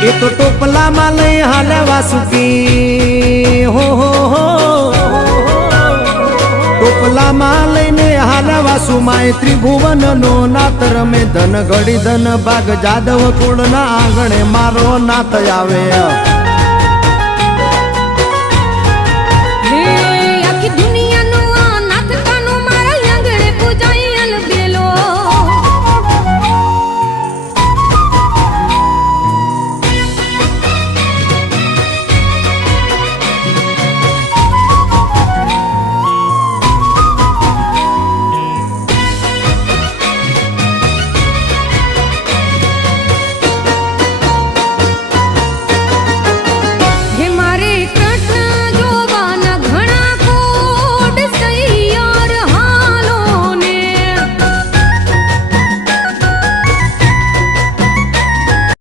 એ તો ટોપલામાં લઈ હાલે વાસુકી હો ટોપલામાં લઈને હાલે વાસુ માય ત્રિભુવન નો નાત રમે ધન ઘડી ધન ભાગ જાદવ કુળ ના આંગણે મારો નાત આવે